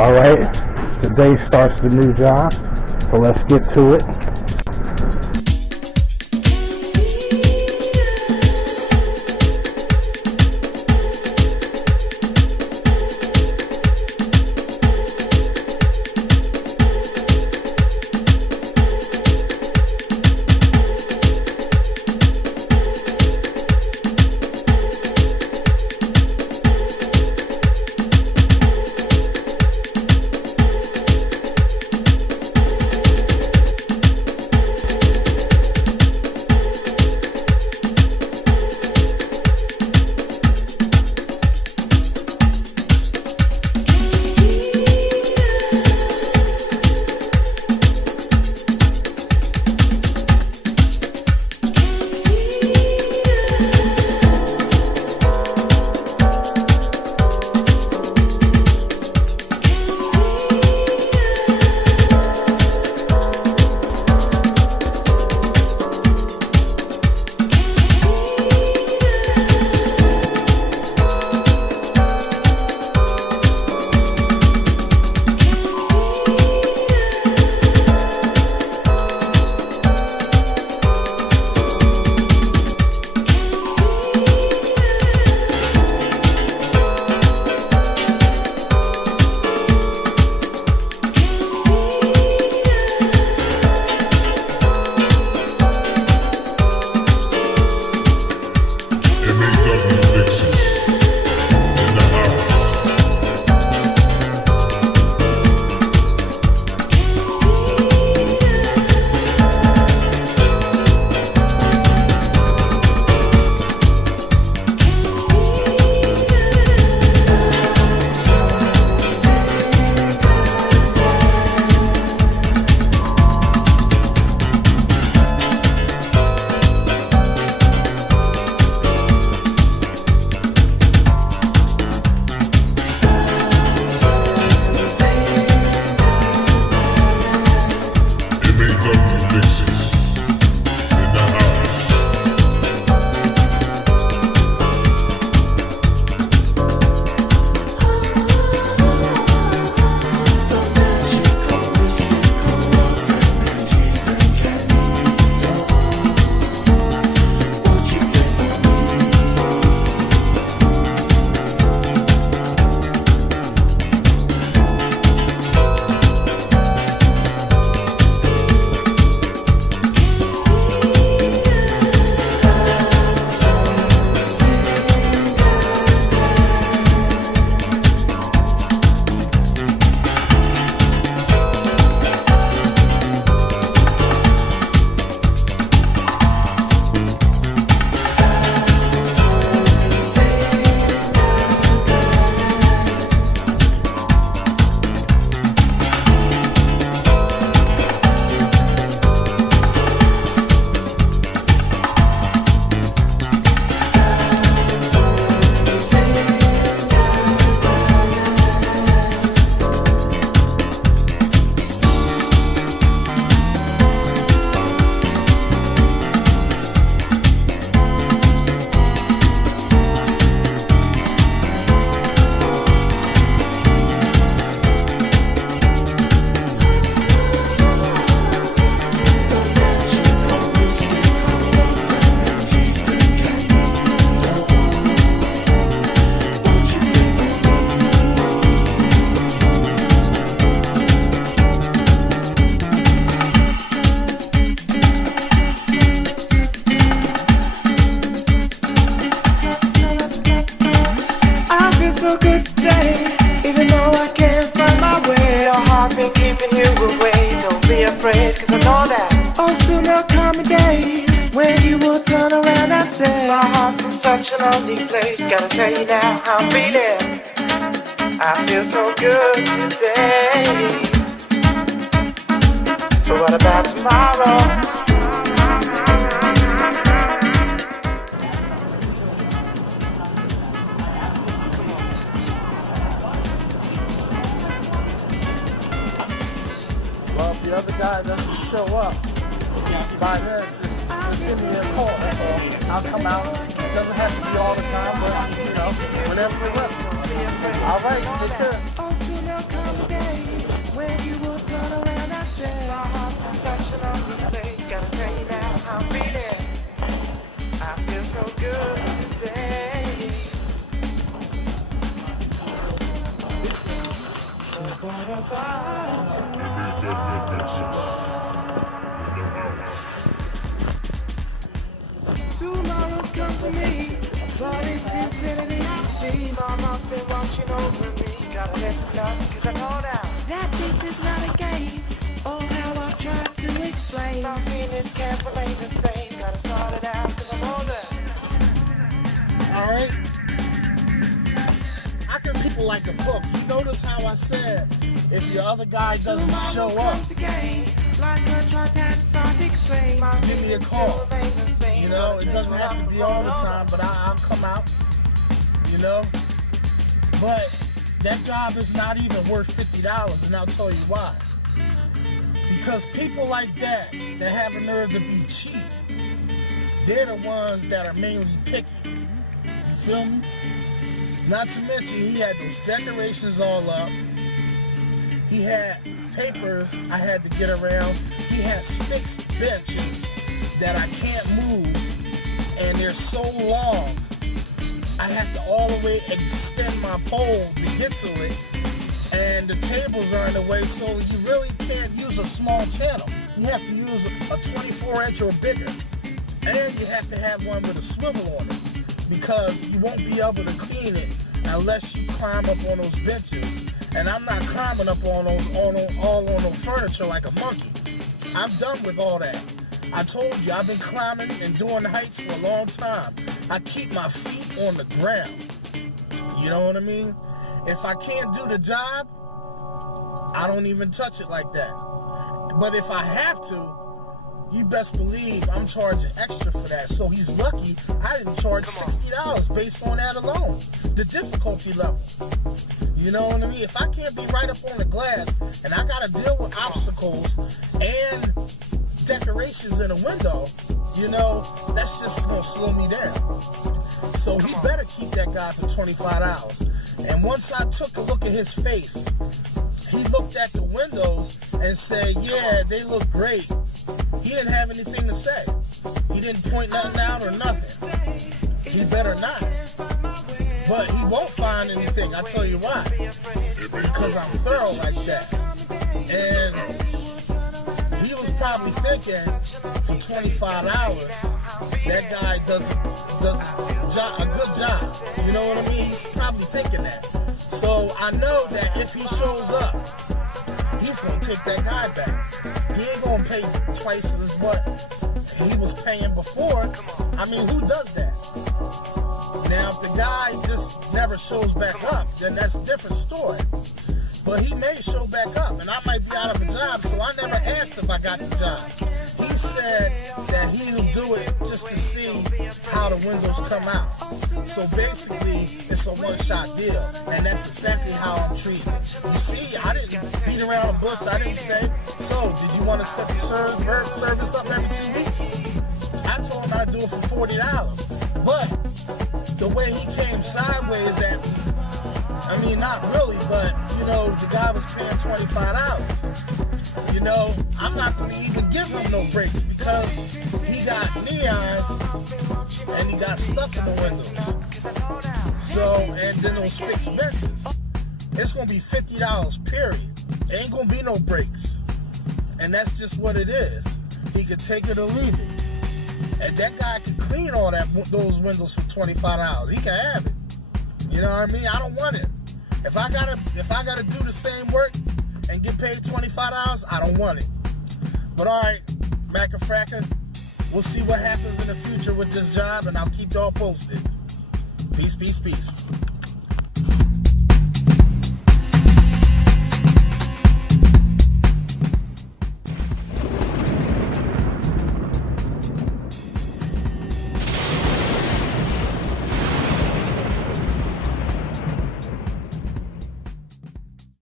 Alright, today starts the new job, so let's get to it. so good today, even though I can't find my way. Your heart's been keeping you away. Don't be afraid, cause I know that oh, soon there'll come a day when you will turn around and say, my heart's in such a lonely place. Gotta tell you now how I'm feeling. I feel so good today, but what about tomorrow? Well, if the other guy doesn't show up, by then, just give me a call. I'll come out. It doesn't have to be all the time, but, you know, whenever we're ready. All right, take care. Tomorrow's come for me, but it's infinity I see. Mama's been watching over me. Gotta listen up, cause I know now that this is not a game. Oh, how I've tried to explain. My feelings can't remain the same. Gotta sort it out, cause I know that. Alright? How can people like a book? You notice how I said, if your other guy doesn't show up, give me a call. You know, it doesn't have to be all the time, but I'll come out. You know? But that job is not even worth $50, and I'll tell you why. Because people like that have a nerve to be cheap, they're the ones that are mainly picky. You feel me? Not to mention, he had those decorations all up. He had papers I had to get around. He has fixed benches that I can't move, and they're so long, I have to all the way extend my pole to get to it, and the tables are in the way, so you really can't use a small channel. You have to use a 24-inch or bigger, and you have to have one with a swivel on it, because you won't be able to clean it unless you climb up on those benches. And I'm not climbing up on those furniture like a monkey. I'm done with all that. I told you, I've been climbing and doing heights for a long time. I keep my feet on the ground. You know what I mean? If I can't do the job, I don't even touch it like that. But if I have to, you best believe I'm charging extra for that. So he's lucky I didn't charge $60 based on that alone. The difficulty level. You know what I mean? If I can't be right up on the glass and I gotta deal with obstacles and decorations in a window, you know, that's just gonna slow me down. So he better keep that guy for $25. And once I took a look at his face, he looked at the windows and said, yeah, they look great. He didn't have anything to say. He didn't point nothing out or nothing. He better not. But he won't find anything, I tell you why. Because I'm thorough like that. And he was probably thinking for $25, that guy does a good job. You know what I mean? He's probably thinking that. So I know that if he shows up, he's going to take that guy back. He ain't going to pay twice as what he was paying before. I mean, who does that? Now, if the guy just never shows back up, then that's a different story. But he may show back up, and I might be out of a job, so I never asked if I got the job. He said that he'll do it just to see how the windows come out. So basically, it's a one-shot deal, and that's exactly how I'm treated. You see, I didn't beat around the bush. I didn't say, so, did you want to set the service up every 2 weeks? I told him I'd do it for $40. But the way he came sideways at me, I mean, not really, but, you know, the guy was paying $25. You know, I'm not going to even give him no breaks because he got neons and he got stuff in the windows. So, and then those fixed benches. It's going to be $50, period. There ain't going to be no breaks. And that's just what it is. He could take it or leave it. And that guy can clean all those windows for $25. He can have it. You know what I mean? I don't want it. If I gotta do the same work and get paid $25, I don't want it. But alright, Macafracka, we'll see what happens in the future with this job, and I'll keep y'all posted. Peace, peace, peace.